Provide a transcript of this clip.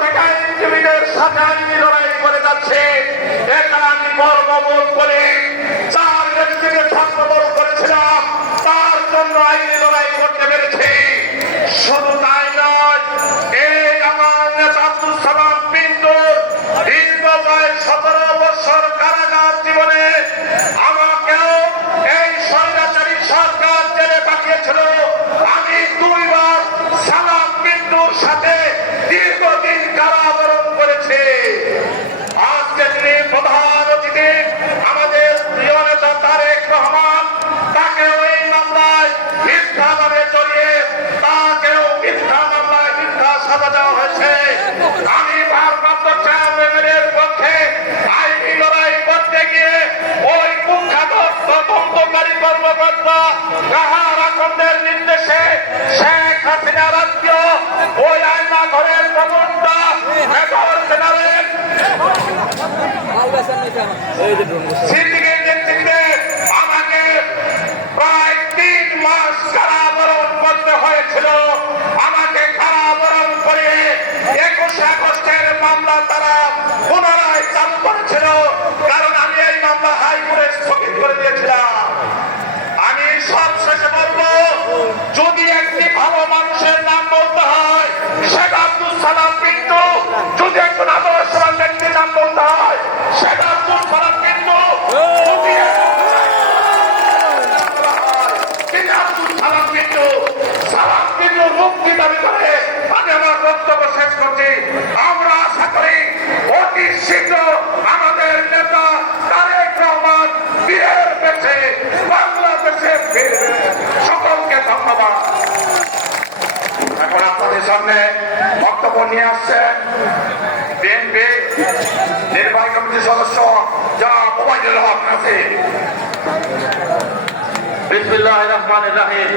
থেকে আইনজীবীদের সাথে আইনি লড়াই করে যাচ্ছে। এটা আমি গর্ববোধ করি। যার ব্যক্তিকে ছাত্রদল করেছিলাম তার জন্য আইনি লড়াই করতে পেরেছি। শুধু তাই নয়, এই আমার নেতা আব্দুল সালাম পিন্টুর দীর্ঘ 17 বছর কারাগার জীবনে আমাকেও এই স্বৈরাচারী সরকার জেলে পাঠিয়েছিল। আমি 2 বার সালাম পিন্টুর সাথে দীর্ঘদিন কারাবরণ করেছি। আজকে তিনি প্রধান অতিথি আমাদের প্রিয় নেতা তারেক রহমান, তাকেও এই মামলায় মিথ্যা নামে জড়িয়ে তাকেও মিথ্যা মামলায় মিথ্যা সাজা দেওয়া হয়েছে। আমি ভারপ্রাপ্ত চেয়ারম্যানের পক্ষে আইনি লড়াই করতে গিয়ে ওই কুখ্যাত তদন্তকারী কর্মকর্তা কাহার আকন্দের নির্দেশে শেখ হাসিনা রাজ্য ওই আয়না ঘরের প্রবক্তা মেজর জেনারেল সিদ্দিকের নেতৃত্বে আমাকে প্রায় 3 মাস কারাবরণ করতে হয়েছিল। আমাকে কারাবরণ করে 21 আগস্টের মামলা তারা পুনরায় চালু করেছিল, কারণ আমি এই মামলা হাইকোর্টে স্থগিত করে দিয়েছিলাম। আমি সবশেষে বলবো, যদি একটি ভালো মানুষের নাম বলতে হয় সেটা আব্দুল সালাম পিন্টু, যদি একজন আদর্শবান ব্যক্তির নাম বলতে হয় সেটা আব্দুল সালাম পিন্টু, যদি আব্দুল সালাম পিন্টু মুক্তি দাবি করে আমি আমার বক্তব্য শেষ করছি। আমরা আশা করি অতি শীঘ্র আমাদের নেতা তারেক রহমান বীরের বেঁচে বাংলাদেশে ফিরবে। সকলকে ধন্যবাদ। এখন আপনাদের সামনে বক্তব্য নিয়ে আসছেন বিএনপি নির্বাহী কমিটির সদস্য জনাব ওবায়দুল হক নাসির। বিসমিল্লাহির রহমানির রহিম।